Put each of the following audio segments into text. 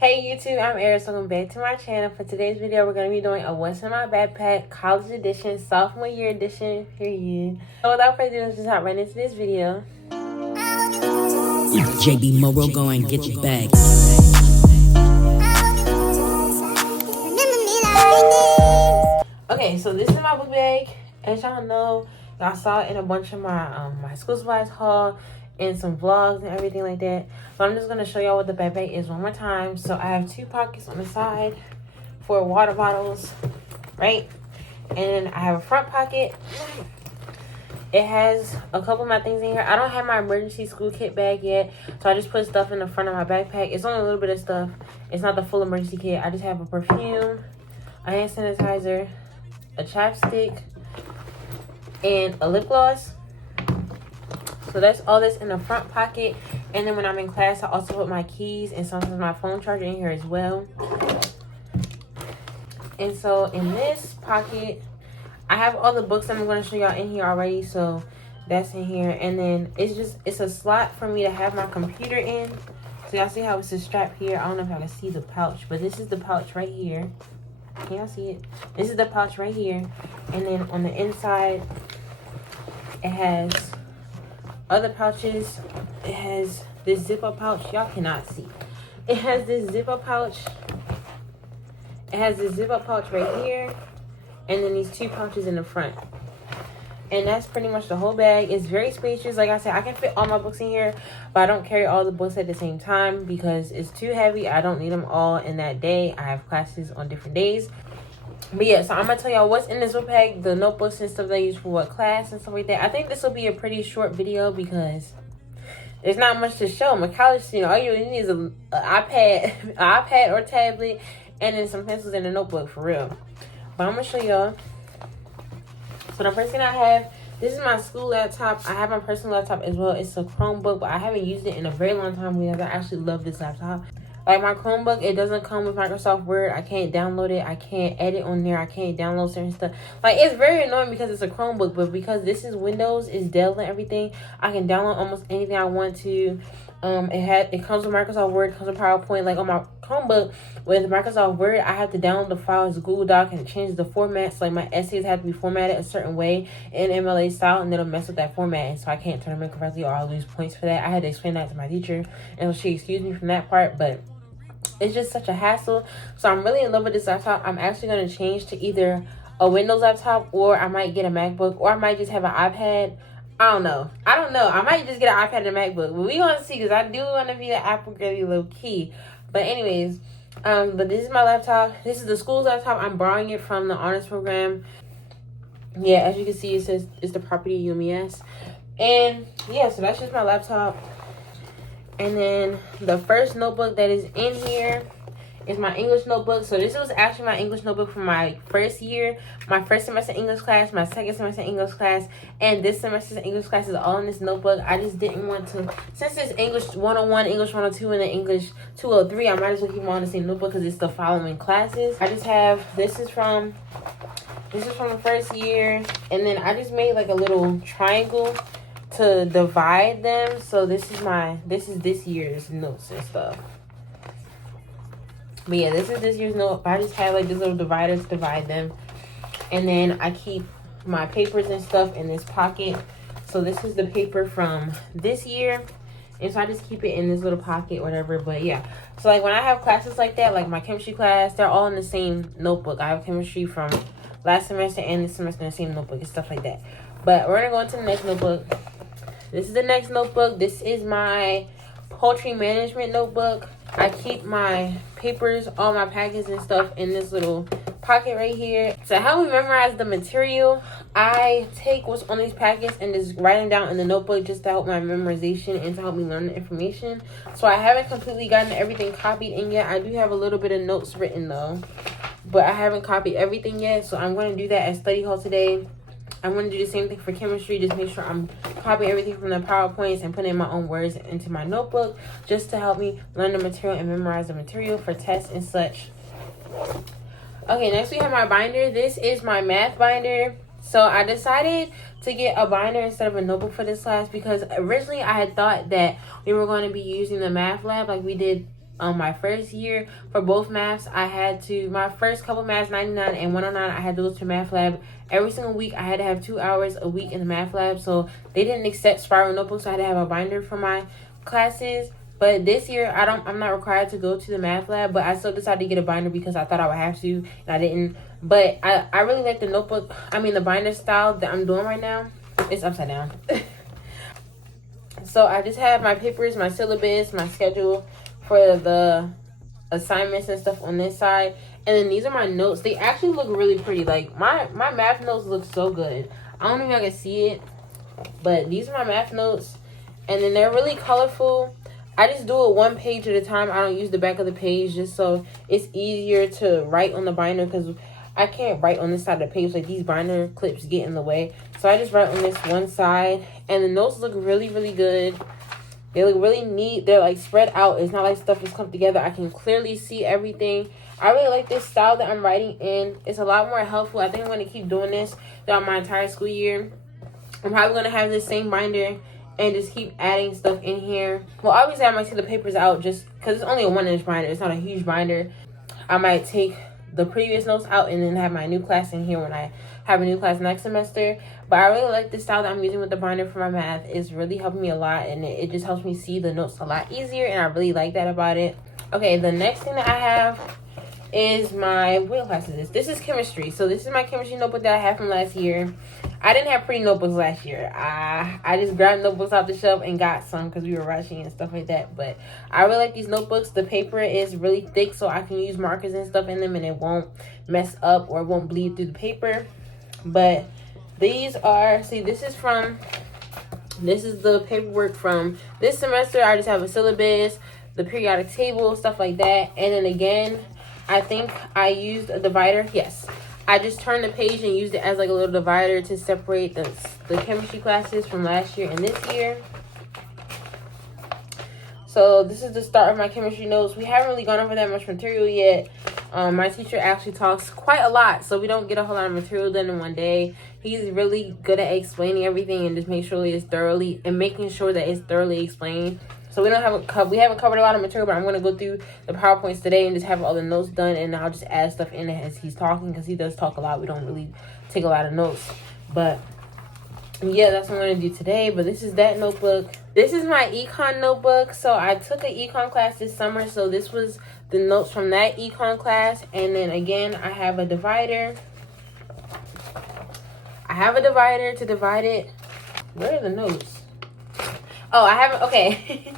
Hey YouTube, I'm Eris. Welcome back to my channel. For today's video, we're going to be doing a What's in My Backpack College Edition, Sophomore Year Edition, period. So without further ado, let's just hop right into this video. JB Moro, go and get your bag. Okay, so this is my book bag. As y'all know, y'all saw it in a bunch of my my school supplies haul and some vlogs and everything like that. But I'm just going to show y'all what the backpack is one more time. So I have two pockets on the side for water bottles, right? And I have a front pocket. It has a couple of my things in here. I don't have my emergency school kit bag yet, so I just put stuff in the front of my backpack. It's only a little bit of stuff. It's not the full emergency kit. I just have a perfume, a hand sanitizer, a chapstick, and a lip gloss. So that's all that's in the front pocket. And then when I'm in class, I also put my keys and sometimes my phone charger in here as well. And so in this pocket, I have all the books I'm going to show y'all in here already. So that's in here. And then it's a slot for me to have my computer in. So y'all see how it's a strap here. I don't know if y'all can see the pouch, but this is the pouch right here. Can y'all see it? This is the pouch right here. And then on the inside, it has other pouches. It has this zipper pouch. Y'all cannot see. It has this zipper pouch. It has this zipper pouch right here. And then these two pouches in the front. And that's pretty much the whole bag. It's very spacious. Like I said, I can fit all my books in here, but I don't carry all the books at the same time because it's too heavy. I don't need them all in that day. I have classes on different days. But yeah, so I'm going to tell y'all what's in this book bag, the notebooks and stuff they use for what class and stuff like that. I think this will be a pretty short video because there's not much to show. I'm a college student. All you need is an iPad or tablet, and then some pencils and a notebook for real. But I'm going to show y'all. So the first thing I have, this is my school laptop. I have my personal laptop as well. It's a Chromebook, but I haven't used it in a very long time because I actually love this laptop. Like my Chromebook, it doesn't come with Microsoft Word. I can't download it. I can't edit on there. I can't download certain stuff. Like, it's very annoying because it's a Chromebook, but because this is Windows, it's Dell and everything, I can download almost anything I want to. It comes with Microsoft Word, comes with PowerPoint. Like on my Chromebook with Microsoft Word, I have to download the files as Google Doc and it changes the formats. Like my essays have to be formatted a certain way in MLA style, and it'll mess with that format, and so I can't turn them in correctly or I'll lose points for that. I had to explain that to my teacher, and she excused me from that part, but it's just such a hassle. So I'm really in love with this laptop. I'm actually going to change to either a Windows laptop, or I might get a MacBook, or I might just have an iPad. I don't know. I might just get an iPad and a MacBook. But we're going to see, because I do want to be an Apple girly low key. But anyways, but this is my laptop. This is the school's laptop. I'm borrowing it from the honors program. Yeah, as you can see, it says it's the property of UMES. And yeah, so that's just my laptop. And then the first notebook that is in here is my English notebook. So this was actually my English notebook for my first year, my first semester English class, my second semester English class, and this semester's English class is all in this notebook. I just didn't want to, since it's English 101, English 102, and then English 203, I might as well keep them all in the same notebook because it's the following classes. I just have, this is from the first year, and then I just made like a little triangle to divide them. So this is this year's notes and stuff. But yeah, this is this year's note. I just have like this little divider to divide them. And then I keep my papers and stuff in this pocket. So this is the paper from this year. And so I just keep it in this little pocket, whatever. But yeah, so like when I have classes like that, like my chemistry class, they're all in the same notebook. I have chemistry from last semester and this semester in the same notebook and stuff like that. But we're gonna go into the next notebook. This is the next notebook. This is my poultry management notebook. I keep my papers, all my packets and stuff in this little pocket right here. To help me memorize the material, I take what's on these packets and just write them down in the notebook just to help my memorization and to help me learn the information. So I haven't completely gotten everything copied in yet. I do have a little bit of notes written though, but I haven't copied everything yet. So I'm going to do that at study hall today. I'm going to do the same thing for chemistry. Just make sure I'm copying everything from the PowerPoints and putting my own words into my notebook just to help me learn the material and memorize the material for tests and such. Okay, next we have my binder. This is my math binder. So I decided to get a binder instead of a notebook for this class because originally I had thought that we were going to be using the math lab like we did my first year for both maths. I had to, my first couple maths, 99 and 109, I had to go to math lab every single week. I had to have 2 hours a week in the math lab, so they didn't accept spiral notebooks, so I had to have a binder for my classes. But this year, I'm not required to go to the math lab, but I still decided to get a binder because I thought I would have to, and I didn't. But I really like the notebook, the binder style that I'm doing right now. It's upside down. So I just have my papers, my syllabus, my schedule for the assignments and stuff on this side. And then these are my notes. They actually look really pretty. Like, my math notes look so good. I don't know if y'all can see it, but these are my math notes. And then they're really colorful. I just do it one page at a time. I don't use the back of the page just so it's easier to write on the binder, because I can't write on this side of the page. Like, these binder clips get in the way. So I just write on this one side. And the notes look really, really good. They look really neat. They're like spread out. It's not like stuff is clumped together. I can clearly see everything. I really like this style that I'm writing in. It's a lot more helpful. I think I'm going to keep doing this throughout my entire school year. I'm probably going to have this same binder and just keep adding stuff in here. Well, obviously I might take the papers out just because it's only a 1-inch binder. It's not a huge binder. I might take the previous notes out and then have my new class in here when I have a new class next semester. But I really like the style that I'm using with the binder for my math. It's really helping me a lot, and it just helps me see the notes a lot easier, and I really like that about it. Okay, the next thing that I have is my, what class is this? This is chemistry. So this is my chemistry notebook that I have from last year. I didn't have pretty notebooks last year. I just grabbed notebooks off the shelf and got some because we were rushing and stuff like that. But I really like these notebooks. The paper is really thick, so I can use markers and stuff in them, and it won't mess up or it won't bleed through the paper. But these are, see, this is the paperwork from this semester. I just have a syllabus, the periodic table, stuff like that. And then again, I think I used a divider. Yes. I just turned the page and used it as like a little divider to separate the chemistry classes from last year and this year. So this is the start of my chemistry notes. We haven't really gone over that much material yet. My teacher actually talks quite a lot, so we don't get a whole lot of material done in one day. He's really good at explaining everything and just making sure it's thoroughly explained. So we haven't covered a lot of material, but I'm going to go through the PowerPoints today and just have all the notes done, and I'll just add stuff in as he's talking, because he does talk a lot. We don't really take a lot of notes. But yeah, that's what I'm going to do today. But this is that notebook. This is my econ notebook. So I took an econ class this summer, so this was the notes from that econ class. And then again, I have a divider. I have a divider to divide it. Where are the notes? Oh, I haven't, okay.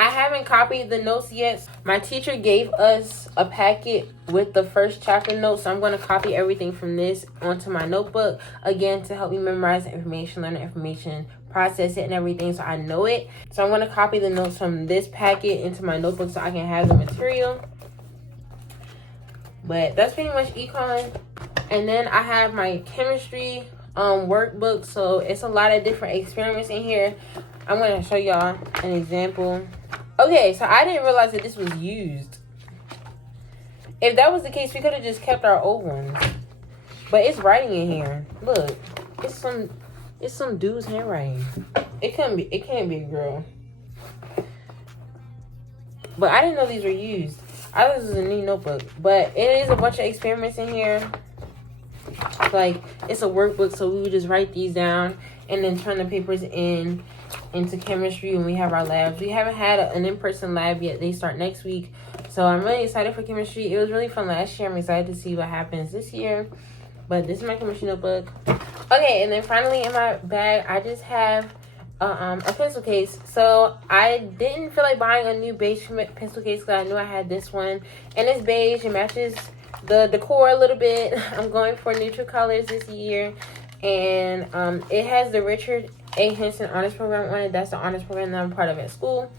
I haven't copied the notes yet. My teacher gave us a packet with the first chapter notes, so I'm going to copy everything from this onto my notebook, again, to help me memorize the information, learn the information, process it and everything so I know it. So I'm going to copy the notes from this packet into my notebook so I can have the material. But that's pretty much econ. And then I have my chemistry workbook, so it's a lot of different experiments in here. I'm going to show y'all an example. Okay, so I didn't realize that this was used. If that was the case, we could have just kept our old ones. But it's writing in here. Look, it's some dude's handwriting. It can't be a girl. But I didn't know these were used. I thought this was a new notebook. But it is a bunch of experiments in here. Like, it's a workbook, so we would just write these down and then turn the papers into chemistry when we have our labs. We haven't had an in-person lab yet. They start next week. So I'm really excited for chemistry. It was really fun last year. I'm excited to see what happens this year. But this is my chemistry notebook. Okay, and then finally in my bag, I just have a pencil case. So I didn't feel like buying a new beige pencil case because I knew I had this one. And it's beige. It matches the decor a little bit. I'm going for neutral colors this year. And it has the Richard A. Henson Honors Program on it. That's the honors program that I'm part of at school.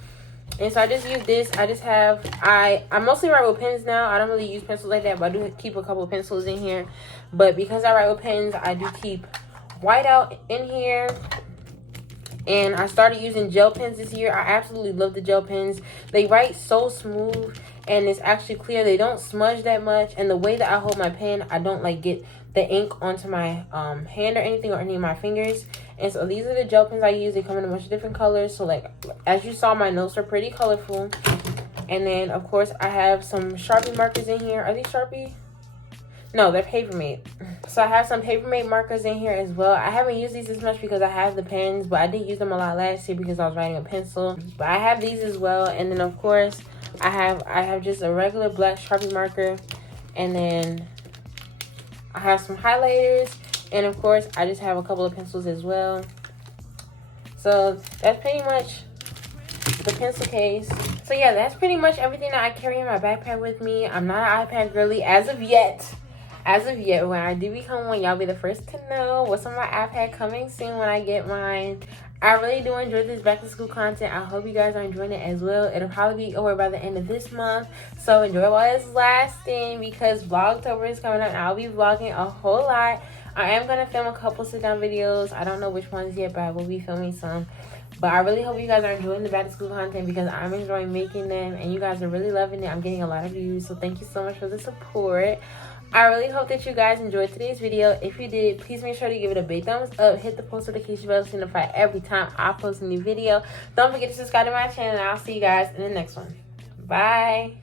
And so I just use this. I mostly write with pens now. I don't really use pencils like that, but I do keep a couple of pencils in here. But because I write with pens, I do keep whiteout in here. And I started using gel pens this year. I absolutely love the gel pens. They write so smooth, and it's actually clear. They don't smudge that much. And the way that I hold my pen, I don't like get the ink onto my hand or anything, or any of my fingers. And so these are the gel pens I use. They come in a bunch of different colors. So like, as you saw, my notes are pretty colorful. And then, of course, I have some Sharpie markers in here. Are these Sharpie? No, they're Papermate. So I have some Papermate markers in here as well. I haven't used these as much because I have the pens, but I did use them a lot last year because I was writing a pencil. But I have these as well. And then, of course, I have just a regular black Sharpie marker. And then I have some highlighters. And, of course, I just have a couple of pencils as well. So that's pretty much the pencil case. So yeah, that's pretty much everything that I carry in my backpack with me. I'm not an iPad girly as of yet. When I do become one, y'all be the first to know what's on my iPad coming soon when I get mine. I really do enjoy this back to school content. I hope you guys are enjoying it as well. It'll probably be over by the end of this month, so enjoy while it's lasting because Vlogtober is coming up and I'll be vlogging a whole lot. I am going to film a couple sit down videos. I don't know which ones yet, but I will be filming some. But I really hope you guys are enjoying the back to school content because I'm enjoying making them and you guys are really loving it. I'm getting a lot of views, so thank you so much for the support. I really hope that you guys enjoyed today's video. If you did, please make sure to give it a big thumbs up. Hit the post notification bell to notify every time I post a new video. Don't forget to subscribe to my channel and I'll see you guys in the next one. Bye.